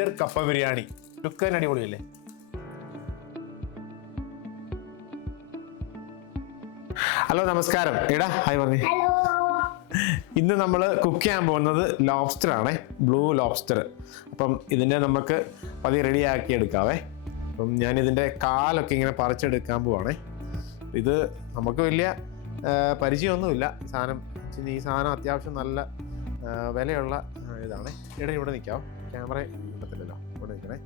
Lobster കപ്പ ബിരിയാണി. ലുക്കൻ അടിപൊളിയല്ലേ? Hello, നമസ്കാരം. എടാ ഹായ് പറഞ്ഞു. ഇന്ന് നമ്മൾ കുക്ക് ചെയ്യാൻ പോകുന്നത് ലോബ്സ്റ്റർ ആണേ, ബ്ലൂ ലോബ്സ്റ്റർ. അപ്പം ഇതിൻ്റെ നമുക്ക് പതിയെ റെഡിയാക്കി എടുക്കാവേ. അപ്പം ഞാൻ ഇതിൻ്റെ കാലൊക്കെ ഇങ്ങനെ പറിച്ചെടുക്കാൻ പോവാണേ. ഇത് നമുക്ക് വലിയ പരിചയമൊന്നുമില്ല സാധനം. ഈ സാധനം അത്യാവശ്യം നല്ല വിലയുള്ള ഇതാണ്. ഇവിടെ നിൽക്കാം, ക്യാമറ കിട്ടത്തില്ലല്ലോ, ഇവിടെ നിൽക്കണേ.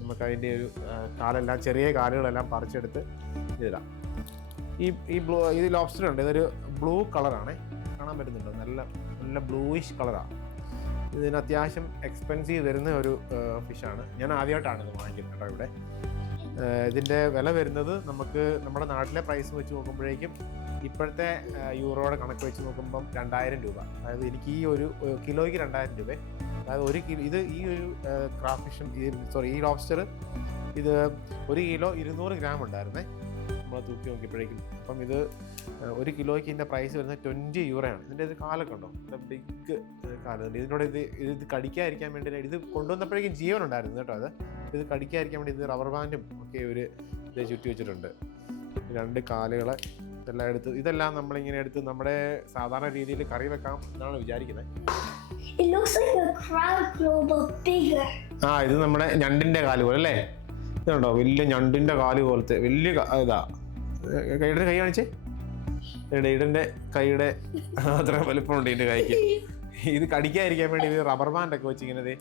നമുക്ക് അതിൻ്റെ ഒരു കാലെല്ലാം, ചെറിയ കാലുകളെല്ലാം പറിച്ചെടുത്ത് ഇതിടാം. ഈ ലോബ്സ്റ്റർ ഉണ്ട്, ഇതൊരു ബ്ലൂ കളറാണ്, കാണാൻ പറ്റുന്നുണ്ടോ? നല്ല ബ്ലൂയിഷ് കളറാണ്. ഇതിന് അത്യാവശ്യം എക്സ്പെൻസീവ് വരുന്ന ഒരു ഫിഷാണ്. ഞാൻ ആദ്യമായിട്ടാണ് ഇത് വാങ്ങിക്കുന്നത് കേട്ടോ. ഇവിടെ ഇതിൻ്റെ വില വരുന്നത് നമുക്ക് നമ്മുടെ നാട്ടിലെ പ്രൈസ് വെച്ച് നോക്കുമ്പോഴേക്കും ഇപ്പോഴത്തെ യൂറോയുടെ കണക്ക് വെച്ച് നോക്കുമ്പം 2000 രൂപ. അതായത് എനിക്ക് ഈ ഒരു കിലോയ്ക്ക് 2000 രൂപ. അതായത് ഒരു കിലോ ഇത് ഈ ഒരു ക്രാഫിഷും ഈ ലോബ്സ്റ്റർ ഇത് 1 കിലോ 200 ഗ്രാം ഉണ്ടായിരുന്നേ നമ്മൾ തൂക്കി നോക്കിയപ്പോഴേക്കും. അപ്പം ഇത് 1 കിലോയ്ക്ക് ഇതിൻ്റെ പ്രൈസ് വരുന്നത് 20 യൂറോയാണ്. ഇതിൻ്റെ ഇത് കാലൊക്കെ ഉണ്ടോ, നല്ല ബിഗ് കാലുണ്ട്. ഇതിനോട് ഇത് കടിക്കാതിരിക്കാൻ വേണ്ടി ഇത് കൊണ്ടുവന്നപ്പോഴേക്കും ജീവൻ ഉണ്ടായിരുന്നു കേട്ടോ. ഇത് കടിക്കാതിരിക്കാൻ വേണ്ടി ഇത് റബ്ബർ ബാൻഡും ഒക്കെ ഒരു ഇത് ചുറ്റി വെച്ചിട്ടുണ്ട്. 2 കാലുകളെ ഇതെല്ലാം നമ്മളിങ്ങനെ എടുത്ത് നമ്മുടെ സാധാരണ രീതിയിൽ കറി വെക്കാം എന്നാണ് വിചാരിക്കുന്നത്. ഇത് നമ്മുടെ ഞണ്ടിന്റെ കാല് പോലെ അല്ലേ? ഇതുണ്ടോ, വലിയ ഞണ്ടിന്റെ കാല് പോലത്തെ വലിയ ഇതാ. കൈയുടെ കൈ കാണിച്ചേ. ഈടന്റെ കൈയുടെ അത്ര വലുപ്പമുണ്ട് ഇതിന്റെ കൈക്ക്. ഇത് കടിക്കാതിരിക്കാൻ വേണ്ടി ഇത് റബ്ബർ ബാൻഡൊക്കെ വെച്ച് ഇങ്ങനെ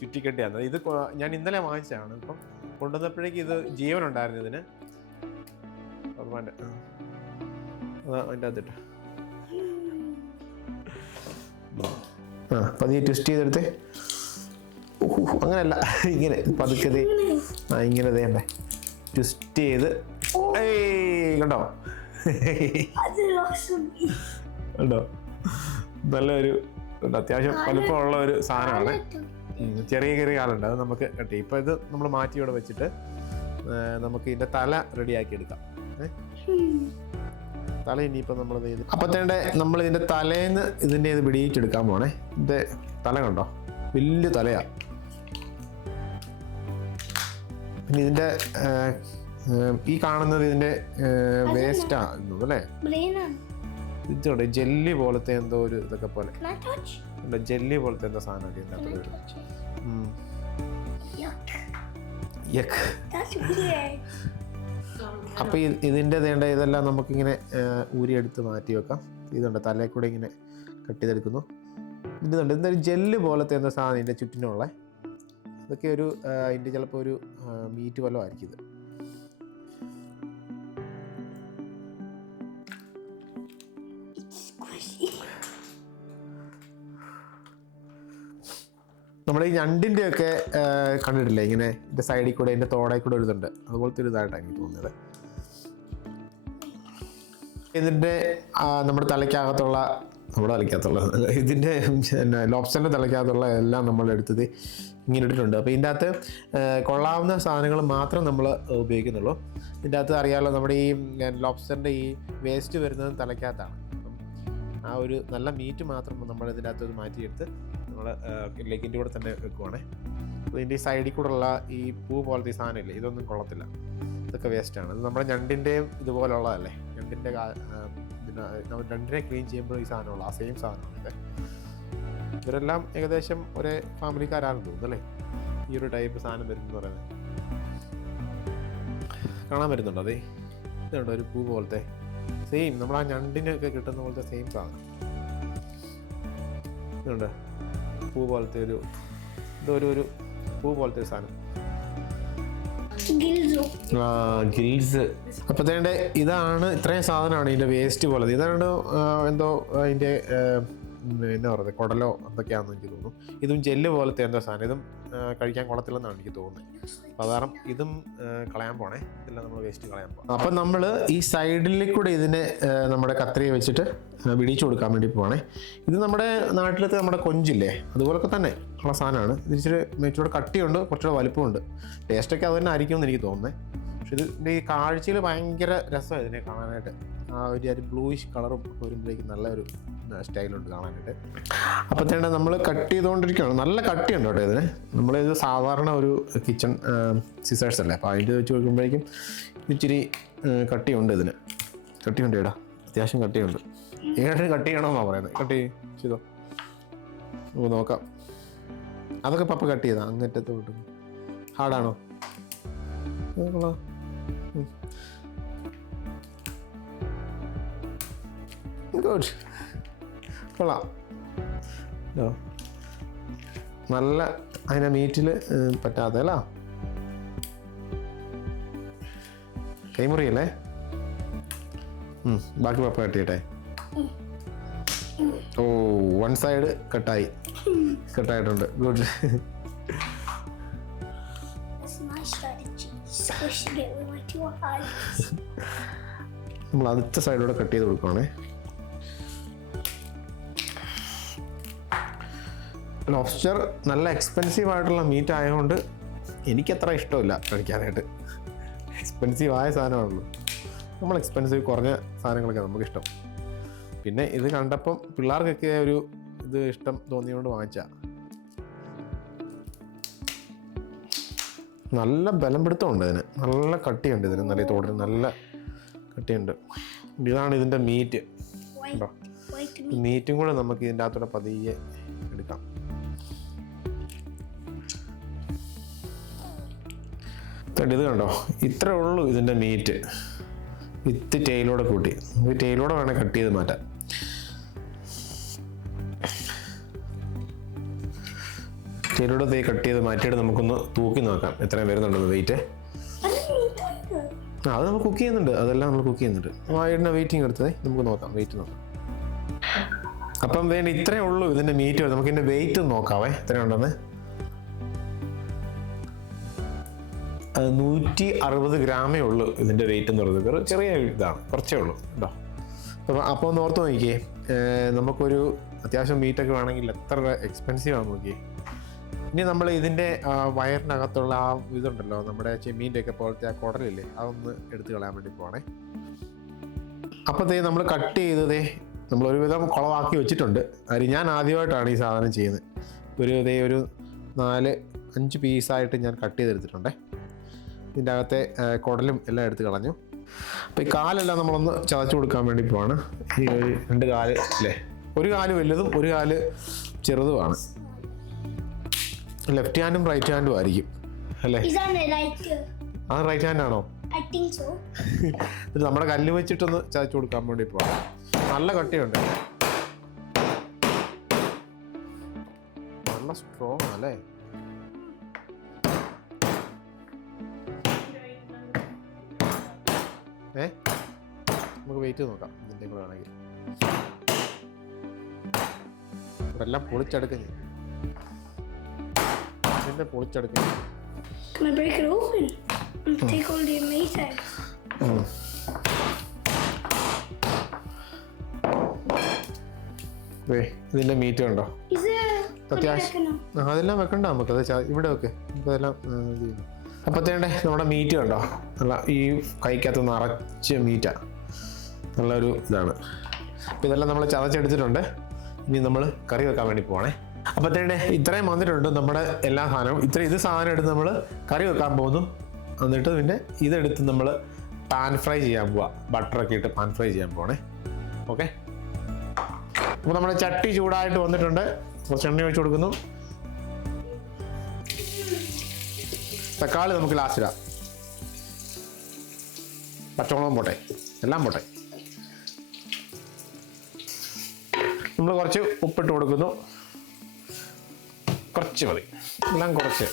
ചുറ്റിക്കെട്ടിയാണ്. ഇത് ഞാൻ ഇന്നലെ വാങ്ങിച്ചതാണ്. ഇപ്പം കൊണ്ടുവന്നപ്പോഴേക്കും ഇത് ജീവനുണ്ടായിരുന്നു ഇതിന്. റബ്ബർ ബാൻഡ് അതിൻ്റെ അകത്തിട്ട് പതിയെ ട്വിസ്റ്റ് ചെയ്തെടുത്തേ. അങ്ങനല്ല, ഇങ്ങനെ പതുക്കത് ഇങ്ങനെ വേണ്ടേ ട്വിസ്റ്റ് ചെയ്ത്. കണ്ടോ കണ്ടോ, നല്ലൊരു അത്യാവശ്യം വലുപ്പമുള്ള ഒരു സാധനമാണ്. ചെറിയ കാലുണ്ട്, അത് നമുക്ക് കട്ടി. ഇപ്പം ഇത് നമ്മൾ മാറ്റി ഇവിടെ വെച്ചിട്ട് നമുക്ക് ഇതിൻ്റെ തല റെഡിയാക്കി എടുക്കാം. തല ഇനിയിപ്പോൾ നമ്മൾ നമ്മൾ ഇതിൻ്റെ തലേന്ന് ഇതിൻ്റെ ഇത് പിടിയിട്ടെടുക്കാൻ പോണേ. ഇതിൻ്റെ തല കണ്ടോ, വലിയ തലയാണ്. പിന്നെ ഇതിൻ്റെ ഈ കാണുന്നത് ഇതിൻ്റെ വേസ്റ്റാണ് അല്ലേ? ഇതുണ്ട് ജെല്ലി പോലത്തെ എന്തോ ഒരു ഇതൊക്കെ പോലെ, ജെല്ലി പോലത്തെ എന്തോ സാധനമൊക്കെ ഇതിനകത്ത്. അപ്പോൾ ഇതിൻ്റെ ഇതെല്ലാം നമുക്കിങ്ങനെ ഊരിയെടുത്ത് മാറ്റി വെക്കാം. ഇതുണ്ട് തലയിൽ കൂടെ ഇങ്ങനെ കട്ട് ചെയ്തെടുക്കുന്നു. ഇതുണ്ട് ഇതൊരു ജെല്ല് പോലത്തെ എന്തോ സാധനം ഇതിൻ്റെ ചുറ്റിനുള്ള. ഇതൊക്കെ ഒരു അതിൻ്റെ ചിലപ്പോൾ ഒരു മീറ്റ് വല്ലതും ആയിരിക്കും ഇത്. നമ്മുടെ ഈ ഞണ്ടിൻ്റെ ഒക്കെ കണ്ടിട്ടില്ലേ, ഇങ്ങനെ ഇതിൻ്റെ സൈഡിൽ കൂടെ ഇതിൻ്റെ തോടയിൽ കൂടെ ഒരു ഇതുണ്ട്, അതുപോലത്തെ ഒരു ഇതായിട്ടാണ് എനിക്ക് തോന്നുന്നത്. ഇതിൻ്റെ നമ്മുടെ തലയ്ക്കകത്തുള്ള ഇതിൻ്റെ ലോബ്സ്റ്ററിൻ്റെ തലയ്ക്കകത്തുള്ള എല്ലാം നമ്മൾ എടുത്തത് ഇങ്ങനെ ഇട്ടിട്ടുണ്ട്. അപ്പോൾ ഇതിൻ്റെ അകത്ത് കൊള്ളാവുന്ന സാധനങ്ങൾ മാത്രം നമ്മൾ ഉപയോഗിക്കുന്നുള്ളൂ. ഇതിൻ്റെ അകത്ത് അറിയാമല്ലോ, നമ്മുടെ ഈ ലോബ്സ്റ്ററിൻ്റെ ഈ വേസ്റ്റ് വരുന്നത് തലയ്ക്കകത്താണ്. അപ്പം ആ ഒരു നല്ല മീറ്റ് മാത്രം നമ്മൾ ഇതിൻ്റെ അകത്ത് മാറ്റിയെടുത്ത് നമ്മൾ ലെഗിൻ്റെ കൂടെ തന്നെ വെക്കുവാണേ. അപ്പോൾ ഇതിൻ്റെ ഈ സൈഡിൽ കൂടെയുള്ള ഈ പൂ പോലത്തെ ഈ സാധനമില്ലേ, ഇതൊന്നും കൊള്ളത്തില്ല, ഇതൊക്കെ വേസ്റ്റാണ്. ഇത് നമ്മുടെ ഞണ്ടിൻ്റെയും ഇതുപോലുള്ളതല്ലേ, ഞണ്ടിൻ്റെ ഞണ്ടിനെ ക്ലീൻ ചെയ്യുമ്പോൾ ഈ സാധനമുള്ള ആ സെയിം സാധനമാണ്. ഇവരെല്ലാം ഏകദേശം ഒരേ ഫാമിലിക്കാരാണെന്ന് തോന്നുന്നു അല്ലേ, ഈ ഒരു ടൈപ്പ് സാധനം വരുന്നെന്ന് പറയുന്നത്. കാണാൻ വരുന്നുണ്ടോ? അതെ, ഇതുണ്ടോ ഒരു പൂ പോലത്തെ സെയിം, നമ്മൾ ആ ഞണ്ടിനൊക്കെ കിട്ടുന്ന പോലത്തെ സെയിം സാധനം. ഇതുണ്ട് പൂ പോലത്തെ ഇതൊരു പൂ പോലത്തെ ഒരു സാധനം, ഗിൽസ്. അപ്പൊ ഇതാണ് ഇത്രയും സാധനമാണ് ഇതിന്റെ വേസ്റ്റ് പോലെ. ഇതാണ് എന്തോ അതിന്റെ എന്നാ പറയുന്നത്, കുടലോ എന്തൊക്കെയാണെന്ന് എനിക്ക് തോന്നുന്നു. ഇതും ജെല്ല് പോലത്തെ എന്തോ സാധനം, ഇതും കഴിക്കാൻ കൊള്ളത്തില്ലെന്നാണ് എനിക്ക് തോന്നുന്നത്. അപ്പോൾ കാരണം ഇതും കളയാൻ പോണേ, ഇതെല്ലാം നമ്മൾ വേസ്റ്റ് കളയാൻ പോകണം. അപ്പം നമ്മൾ ഈ സൈഡിൽ കൂടെ ഇതിനെ നമ്മുടെ കത്രിക വെച്ചിട്ട് പിടിച്ചു കൊടുക്കാൻ വേണ്ടി പോവാണേ. ഇത് നമ്മുടെ നാട്ടിലത്തെ നമ്മുടെ കൊഞ്ചില്ലേ, അതുപോലൊക്കെ തന്നെ ഉള്ള സാധനമാണ്. ഇത് ഇച്ചിരി കട്ടിയുണ്ട്, കുറച്ചുകൂടെ വലുപ്പമുണ്ട്. ടേസ്റ്റൊക്കെ അത് തന്നെ ആയിരിക്കും എന്ന് എനിക്ക് തോന്നുന്നത്. പക്ഷെ ഇതിൻ്റെ ഈ കാഴ്ചയിൽ ഭയങ്കര രസമാണ് ഇതിനെ കാണാനായിട്ട്. ആ ഒരു ബ്ലൂയിഷ് കളറും വരുമ്പോഴേക്കും നല്ലൊരു സ്റ്റൈലുണ്ട് കാണാനായിട്ട്. അപ്പോഴത്തേണ് നമ്മൾ കട്ട് ചെയ്തുകൊണ്ടിരിക്കുകയാണ്. നല്ല കട്ടിയുണ്ട് കേട്ടോ ഇതിന്. നമ്മളിത് സാധാരണ ഒരു കിച്ചൺ സിസേഴ്സ് അല്ലേ, അപ്പോൾ അതിൻ്റെ വെച്ച് നോക്കുമ്പോഴേക്കും ഇച്ചിരി കട്ടിയുണ്ട് ഇതിന്. കട്ടിയുണ്ട് ചേട്ടാ, അത്യാവശ്യം കട്ടിയുണ്ട്. ഏതാണ്ട് കട്ട് ചെയ്യണമെന്നാണ് പറയുന്നത്. കട്ട് ചെയ്തോ, നമുക്ക് നോക്കാം. അതൊക്കെ പപ്പ കട്ട് ചെയ്താ അങ്ങറ്റത്ത് വിട്ടു. ഹാർഡാണോ? ഗുഡ്, കൊള്ളാം. നല്ല അതിനെ മീറ്റിൽ പറ്റാത്ത അല്ല, കൈമുറിയല്ലേ? ബാക്കി പപ്പ കട്ടിയിട്ടെ. ഓ, വൺ സൈഡ് കട്ടായിട്ടുണ്ട്. ഗുഡ്. നമ്മൾ അടുത്ത സൈഡിലൂടെ കട്ട് ചെയ്ത് കൊടുക്കുവാണേ. ലോബ്സ്റ്റർ നല്ല എക്സ്പെൻസീവ് ആയിട്ടുള്ള മീറ്റ് ആയതുകൊണ്ട് എനിക്കത്ര ഇഷ്ടമില്ല കഴിക്കാനായിട്ട്. എക്സ്പെൻസീവ് ആയ സാധനമാണല്ലോ. നമ്മൾ എക്സ്പെൻസീവ് കുറഞ്ഞ സാധനങ്ങളൊക്കെ നമുക്കിഷ്ടം. പിന്നെ ഇത് കണ്ടപ്പം പിള്ളേർക്കൊക്കെ ഒരു ഇത് ഇഷ്ടം തോന്നിയോണ്ട് വാങ്ങിച്ച. നല്ല ബലം പിടുത്തമുണ്ട് ഇതിന്, നല്ല കട്ടിയുണ്ട് ഇതിന്, നല്ല തോടിന് നല്ല കട്ടിയുണ്ട്. ഇതാണ് ഇതിൻ്റെ മീറ്റ്. ഉണ്ടോ? മീറ്റും കൂടെ നമുക്ക് ഇതിൻ്റെ അകത്തൂടെ പതിയെ എടുക്കാം. ഇത് കണ്ടോ, ഇത്രേ ഉള്ളൂ ഇതിൻ്റെ മീറ്റ്. വിത്ത് ടെയിലൂടെ കൂട്ടി, ഈ ടെയിലൂടെ വേണേൽ കട്ട് ചെയ്ത് മാറ്റാം. ടെയിലൂടെ കട്ട് ചെയ്ത് മാറ്റിയിട്ട് നമുക്കൊന്ന് തൂക്കി നോക്കാം എത്രയും വരുന്നുണ്ടെന്ന് വെയിറ്റ്. അത് നമ്മൾ കുക്ക് ചെയ്യുന്നുണ്ട്, അതെല്ലാം നമ്മൾ കുക്ക് ചെയ്യുന്നുണ്ട്. ആയിടുന്ന വെയിറ്റിംഗ് എടുത്തത് നമുക്ക് നോക്കാം, വെയിറ്റ് നോക്കാം. അപ്പം വേണ്ട ഇത്രയേ ഉള്ളൂ ഇതിൻ്റെ മീറ്റ്. നമുക്ക് ഇതിൻ്റെ വെയിറ്റ് നോക്കാവേ എത്രയുണ്ടെന്ന്. 160 ഗ്രാമേ ഉള്ളൂ ഇതിൻ്റെ വെയിറ്റ് എന്ന് പറയുന്നത്. ചെറിയ ഇതാണ്, കുറച്ചേ ഉള്ളൂ കേട്ടോ. അപ്പോൾ ഒന്ന് ഓർത്ത് നോക്കിയേ, നമുക്കൊരു അത്യാവശ്യം മീറ്റൊക്കെ വേണമെങ്കിൽ എത്ര എക്സ്പെൻസീവ് ആണെന്ന് നോക്കിയേ. ഇനി നമ്മൾ ഇതിൻ്റെ വയറിനകത്തുള്ള ആ ഇതുണ്ടല്ലോ, നമ്മുടെ ചെമ്മീൻ്റെ ഒക്കെ പോലത്തെ ആ കുടലില്ലേ, അതൊന്ന് എടുത്ത് കളയാൻ വേണ്ടി പോകണേ. അപ്പോഴത്തേ നമ്മൾ കട്ട് ചെയ്തതേ നമ്മൾ ഒരുവിധം കുളവാക്കി വെച്ചിട്ടുണ്ട്. ഞാൻ ആദ്യമായിട്ടാണ് ഈ സാധനം ചെയ്യുന്നത്. ഒരു 4-5 പീസായിട്ട് ഞാൻ കട്ട് ചെയ്തെടുത്തിട്ടുണ്ടേ. ഇതിൻ്റെ അകത്തെ കുടലും എല്ലാം എടുത്ത് കളഞ്ഞു. അപ്പോൾ ഈ കാലെല്ലാം നമ്മളൊന്ന് ചതച്ച് കൊടുക്കാൻ വേണ്ടി പോവാണ്. ഈ 2 കാല് അല്ലേ, ഒരു കാല് വലുതും ഒരു കാല് ചെറുതുമാണ്. ലെഫ്റ്റ് ഹാൻഡും റൈറ്റ് ഹാൻഡും ആയിരിക്കും അല്ലേ? അത് റൈറ്റ് ഹാൻഡ് ആണോ? ഇത് നമ്മുടെ കല്ല് വെച്ചിട്ടൊന്ന് ചതച്ച് കൊടുക്കാൻ വേണ്ടി പോവാണ്. നല്ല കട്ടിയുണ്ട്, നല്ല സ്ട്രോങ് അല്ലേ? നമുക്ക് വെയിറ്റ് നോക്കാം ഇതിൻ്റെ കൂടെ വേണമെങ്കിൽ. ഇവിടെ എല്ലാം പൊളിച്ചെടുക്കുന്നു, ഇതിൻ്റെ പൊളിച്ചെടുക്കുന്നു. ഇതിൻ്റെ മീറ്റ് കണ്ടോ? അത്യാവശ്യം അതെല്ലാം വെക്കണ്ട നമുക്ക്, അത് ഇവിടെ വെക്ക്. ഇതെല്ലാം ചെയ്യുന്നു. അപ്പോഴത്തേണ്ടേ നമ്മുടെ മീറ്റ് കണ്ടോ, നല്ല ഈ കൈക്കകത്ത് നിറച്ച് മീറ്റാണ്, നല്ലൊരു ഇതാണ്. അപ്പോൾ ഇതെല്ലാം നമ്മൾ ചതച്ചെടുത്തിട്ടുണ്ട്. ഇനി നമ്മൾ കറി വെക്കാൻ വേണ്ടി പോകണേ. അപ്പോഴത്തേണ്ടേ ഇത്രയും വന്നിട്ടുണ്ട് നമ്മുടെ എല്ലാ സാധനവും. ഇത് സാധനം എടുത്ത് നമ്മൾ കറി വെക്കാൻ പോകുന്നു. എന്നിട്ട് പിന്നെ ഇതെടുത്ത് നമ്മൾ പാൻ ഫ്രൈ ചെയ്യാൻ പോവാം. ബട്ടറൊക്കെ ഇട്ട് പാൻ ഫ്രൈ ചെയ്യാൻ പോകണേ. ഓക്കെ, അപ്പോൾ നമ്മുടെ ചട്ടി ചൂടായിട്ട് വന്നിട്ടുണ്ട്. കുറച്ച് എണ്ണ ഒഴിച്ച് കൊടുക്കുന്നു. തക്കാളി നമുക്ക് ലാസ്റ്റ് ഇടാം. പച്ചമുളകും പോട്ടെ, എല്ലാം പോട്ടെ. നമ്മൾ കുറച്ച് ഉപ്പിട്ട് കൊടുക്കുന്നു. കുറച്ച് മതി, എല്ലാം കുറച്ച്.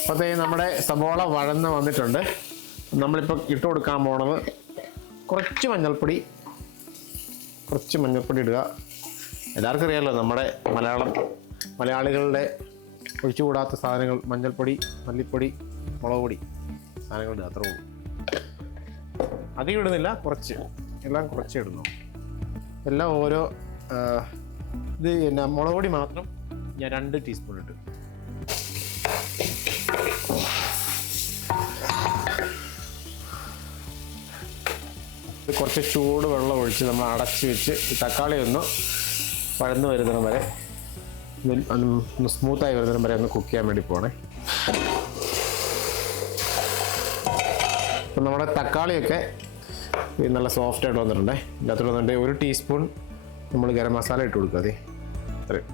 അപ്പോഴത്തേ നമ്മുടെ സവോള വഴന്ന് വന്നിട്ടുണ്ട്. നമ്മളിപ്പോൾ ഇട്ട് കൊടുക്കാൻ പോണത് കുറച്ച് മഞ്ഞൾപ്പൊടി ഇടുക. എല്ലാവർക്കും അറിയാമല്ലോ, നമ്മുടെ മലയാളികളുടെ ഒഴിച്ചുകൂടാത്ത സാധനങ്ങൾ മഞ്ഞൾപ്പൊടി, മല്ലിപ്പൊടി, മുളക് പൊടി സാധനങ്ങളുണ്ട്. അത്രേ ഉള്ളൂ, അധികം ഇടുന്നില്ല, കുറച്ച്, എല്ലാം കുറച്ച് ഇടുന്നു. എല്ലാം ഓരോ ഇത് പിന്നെ മുളക് പൊടി മാത്രം ഞാൻ 2 ടീസ്പൂൺ ഇട്ടു. കുറച്ച് ചൂട് വെള്ളം ഒഴിച്ച് നമ്മൾ അടച്ച് വെച്ച് തക്കാളി ഒന്ന് വഴന്ന് വരുന്നിടം വരെ ഒന്ന് സ്മൂത്തായി വരുന്നിടം വരെ ഒന്ന് കുക്ക് ചെയ്യാൻ വേണ്ടി പോകണേ. അപ്പം നമ്മുടെ തക്കാളിയൊക്കെ നല്ല സോഫ്റ്റ് ആയിട്ട് വന്നിട്ടുണ്ടേ. ഇതിനകത്തോട്ട് വന്നിട്ട് 1 ടീസ്പൂൺ നമ്മൾ ഗരം മസാല ഇട്ട് കൊടുക്കുക. അതെ, അത്രയും.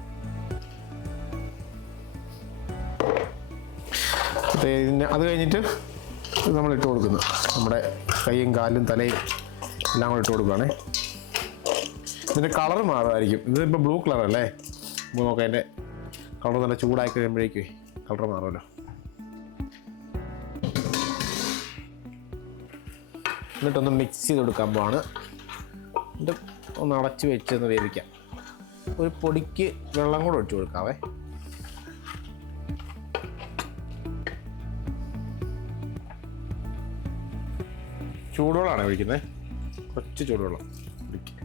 അത് കഴിഞ്ഞിട്ട് നമ്മൾ ഇട്ട് കൊടുക്കുന്നു നമ്മുടെ കൈയും കാലും തലയും എല്ലാം കൂടെ ഇട്ട് കൊടുക്കുകയാണേ. ഇതിൻ്റെ കളർ മാറുമായിരിക്കും. ഇതിപ്പോൾ ബ്ലൂ കളറല്ലേ. അപ്പോൾ നോക്കാം, അതിൻ്റെ കളർ നല്ല ചൂടായി കഴിയുമ്പോഴേക്കും കളർ മാറുമല്ലോ. എന്നിട്ടൊന്ന് മിക്സ് ചെയ്ത് കൊടുക്കാൻ പോവാണ്. എന്നിട്ട് ഒന്ന് അടച്ച് വെച്ചൊന്ന് വേവിക്കാം. ഒരു പൊടിക്ക് വെള്ളം കൂടെ ഒഴിച്ച് കൊടുക്കാവേ. ചൂടുവെള്ളമാണ് ഒഴിക്കുന്നത്, കുറച്ച് ചൂടുവെള്ളം ഒഴിക്കുക.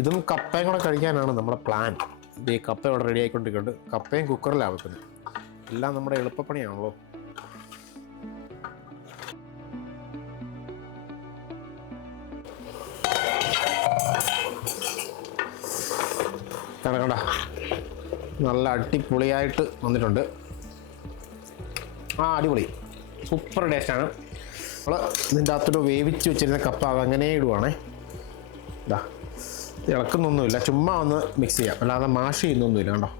ഇതും കപ്പയും കൂടെ കഴിക്കാനാണ് നമ്മുടെ പ്ലാൻ. ഈ കപ്പ ഇവിടെ റെഡി ആയിക്കൊണ്ടിരിക്കുന്നുണ്ട്. കപ്പയും കുക്കറിലാണ് വെക്കുന്നത്. എല്ലാം നമ്മുടെ എളുപ്പപ്പണിയാണല്ലോ. കണ്ട നല്ല അടിപൊളിയായിട്ട് വന്നിട്ടുണ്ട്. അടിപൊളി, സൂപ്പർ ടേസ്റ്റാണ്. നമ്മൾ ഇതിൻ്റെ അകത്തോട്ട് വേവിച്ച് വെച്ചിരുന്ന കപ്പ അതങ്ങനെ ഇടുവാണേ. ഇതാ, ഇളക്കുന്നൊന്നുമില്ല, ചുമ്മാ ഒന്ന് മിക്സ് ചെയ്യാം, അല്ലാതെ മാഷ് ചെയ്യുന്നൊന്നുമില്ല. കണ്ടോ,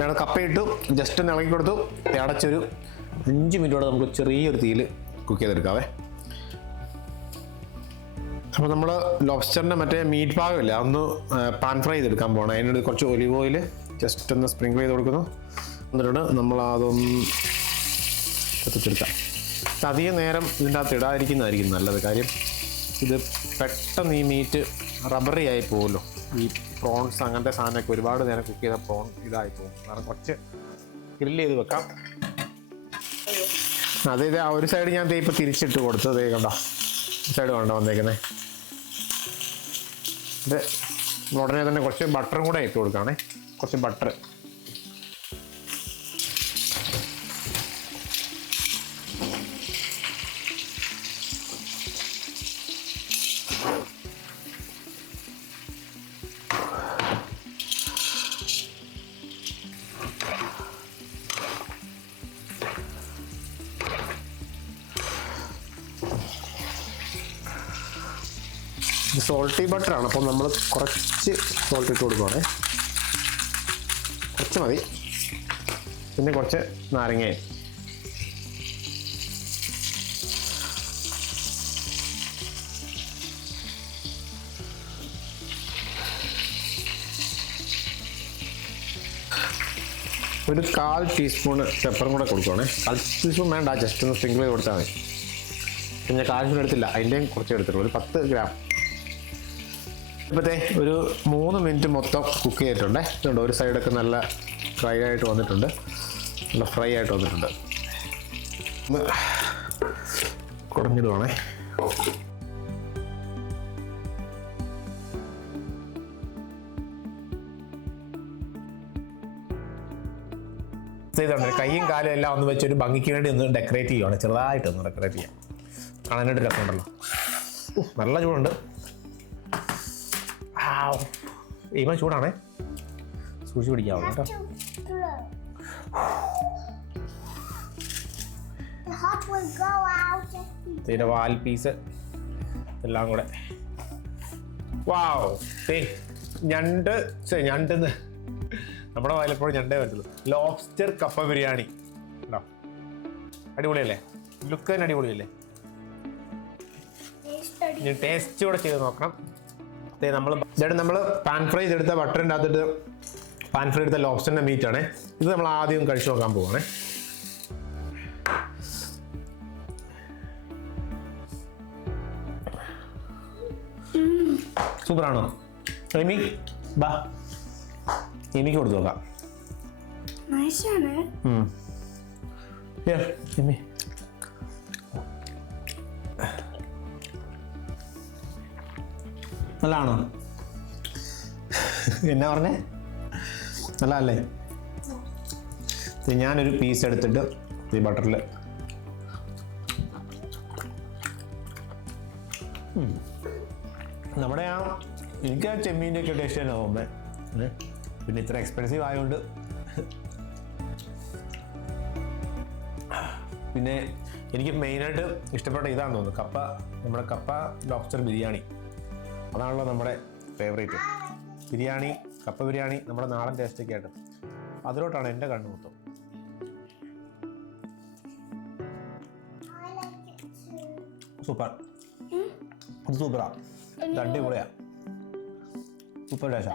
ഞാൻ കപ്പയിട്ടു ജസ്റ്റ് ഒന്ന് ഇളക്കി കൊടുത്തു. അടച്ചൊരു 5 മിനിറ്റോടെ നമുക്ക് ചെറിയൊരു തീയിൽ കുക്ക് ചെയ്തെടുക്കാവേ. അപ്പോൾ നമ്മൾ ലോബ്സ്റ്ററിൻ്റെ മറ്റേ മീറ്റ് ഭാഗമില്ല, അതൊന്ന് പാൻ ഫ്രൈ ചെയ്തെടുക്കാൻ പോകണം. അതിനോട് കുറച്ച് ഒലിവ് ഓയിൽ ജസ്റ്റ് ഒന്ന് സ്പ്രിങ്കിൾ ചെയ്ത് കൊടുക്കുന്നു. എന്നിട്ട് നമ്മൾ അതൊന്ന് എത്തിച്ചെടുക്കാം. അധികം നേരം ഇതിൻ്റെ അകത്ത് ഇടാതിരിക്കുന്നതായിരിക്കും നല്ലത്. കാര്യം ഇത് പെട്ടെന്ന് ഈ മീറ്റ് റബ്ബറി ആയി പോകുമല്ലോ. ഈ പ്രോൺസ് അങ്ങനത്തെ സാധനമൊക്കെ ഒരുപാട് നേരം കുക്ക് ചെയ്ത പ്രോൺ ഇതായി പോകും. കാരണം കുറച്ച് ഗ്രില്ല് ചെയ്ത് വെക്കാം. അതായത് ആ ഒരു സൈഡ് ഞാൻ ഇപ്പോൾ തിരിച്ചിട്ട് കൊടുത്തത് കണ്ടോ, സൈഡ് കണ്ടോ വന്നേക്കുന്നത്. ഇത് ഉടനെ തന്നെ കുറച്ച് ബട്ടറും കൂടെ ഇട്ട് കൊടുക്കുകയാണേ. കുറച്ച് ബട്ടർ. സോൾട്ടി ബട്ടറാണ്, അപ്പോൾ നമ്മൾ കുറച്ച് സോൾട്ട് ഇട്ട് കൊടുക്കുവാണേ. കുറച്ച് മതി. പിന്നെ കുറച്ച് നാരങ്ങ. ഒരു 1/4 ടീസ്പൂൺ പെപ്പറും കൂടെ കൊടുക്കുവാണേ. 1/4 ടീസ്പൂൺ വേണ്ട, ജസ്റ്റ് ഒന്ന് സ്പ്രിങ്കിൾ ചെയ്ത് കൊടുത്താൽ മതി. പിന്നെ 1/4 ടീസ്പൂൺ എടുത്തില്ല, അതിൻ്റെയും കുറച്ച് എടുത്തിട്ടുള്ളൂ, ഒരു 10 ഗ്രാം. ഇപ്പോഴത്തെ ഒരു 3 മിനിറ്റ് മൊത്തം കുക്ക് ചെയ്തിട്ടുണ്ട്. ഇതുണ്ട്, ഒരു സൈഡൊക്കെ നല്ല ഫ്രൈ ആയിട്ട് വന്നിട്ടുണ്ട്, നല്ല ഫ്രൈ ആയിട്ട് വന്നിട്ടുണ്ട്. ഒന്ന് കുടഞ്ഞിടുവാണേ. ഇതുണ്ട്, കൈയും കാലും എല്ലാം ഒന്ന് വെച്ചൊരു ഭംഗിക്ക് വേണ്ടി ഒന്ന് ഡെക്കറേറ്റ് ചെയ്യുവാണ്. ചെറുതായിട്ടൊന്ന് ഡെക്കറേറ്റ് ചെയ്യാം, കാണാനായിട്ട് രസമുണ്ടല്ലോ. നല്ല ചൂടുണ്ട്. ഇവ ചൂടാണേ, സൂക്ഷിച്ച് പിടിക്കാവും കേട്ടോ. ഇതിൻ്റെ വാൽ പീസ് എല്ലാം കൂടെ. വാവ്, ഞണ്ടെന്ന് നമ്മുടെ വായിലെപ്പോഴും ഞണ്ടേ പറ്റുള്ളൂ. ലോബ്സ്റ്റർ കപ്പ ബിരിയാണി ഉണ്ടോ, അടിപൊളിയല്ലേ? ലുക്ക് തന്നെ അടിപൊളിയല്ലേ? ഇനി ടേസ്റ്റ് കൂടെ ചെയ്ത് നോക്കണം. നമ്മൾ പാൻ ഫ്രൈ ചെയ്തെടുത്ത ബട്ടറിൻ്റെ അകത്തിട്ട് പാൻ ഫ്രൈ എടുത്ത ലോബ്സ്റ്ററിൻ്റെ മീറ്റാണ് ഇത്. നമ്മൾ ആദ്യം കഴിച്ചു നോക്കാൻ പോവാണേ. സൂപ്പറാണോ? എമി ബാ, എമിക്ക് കൊടുത്തു നോക്കാം. എമി നല്ലതാണോ? എന്നാ പറഞ്ഞേ? അല്ല അല്ലേ? ഞാനൊരു പീസ് എടുത്തിട്ട് ഈ ബട്ടറിൽ നമ്മുടെ എനിക്ക് ആ ചെമ്മീൻ്റെ ഒക്കെ ടേസ്റ്റ് തന്നെ തോന്നുന്നത്. പിന്നെ ഇത്ര എക്സ്പെൻസീവ് ആയതുകൊണ്ട് പിന്നെ എനിക്ക് മെയിനായിട്ട് ഇഷ്ടപ്പെട്ട ഇതാണെന്ന് തോന്നുന്നു, നമ്മുടെ കപ്പ ലോബ്സ്റ്റർ ബിരിയാണി. അതാണല്ലോ നമ്മുടെ ഫേവറേറ്റ് ബിരിയാണി. കപ്പ ബിരിയാണി നമ്മുടെ നാടൻ ടേസ്റ്റൊക്കെ ആയിട്ട് അതിലോട്ടാണ് എൻ്റെ കണ്ണ് മൊത്തം. സൂപ്പർ, ഇത് സൂപ്പറാ, അടിപൊളിയാ, സൂപ്പർ ടേസ്റ്റാ.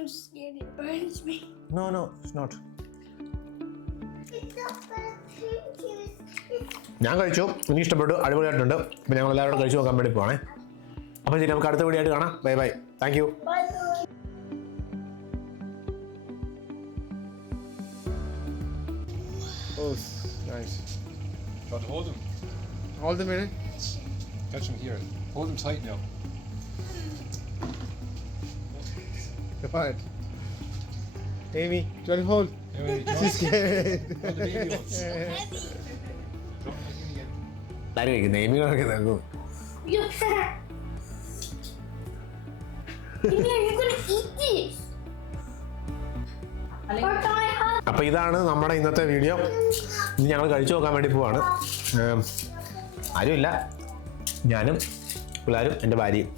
I'm scared it burns me. No, it's not. ഞാൻ കഴിച്ചു, എനിക്ക് ഇഷ്ടപ്പെട്ടു, അടിപൊളിയായിട്ടുണ്ട്. പിന്നെ ഞങ്ങൾ എല്ലാവരും കഴിച്ചു നോക്കാൻ വേണ്ടി പോവാണേ. അപ്പോൾ ശരി, നമുക്ക് അടുത്ത വീഡിയോ ആയിട്ട് കാണാം. Bye bye, thank you. Oh, nice. But hold them. Hold them in. Touch them here. Hold them tight now. Come on. Amy, try to hold. Emily, She's scared. hold the baby ones. Heavy. Drop them in again. എല്ലാവരും കഴിക്കുന്നത് ഏമി കഴിക്കുന്നത്. You're gonna eat this. Or can I have? അപ്പോൾ ഇതാണ് നമ്മുടെ ഇന്നത്തെ video. ഇത് ഞങ്ങൾ കഴിച്ചു നോക്കാൻ വേണ്ടി പോവാണ്. ആരുമില്ല, ഞാനും പിള്ളേരും എൻ്റെ ഭാര്യയും.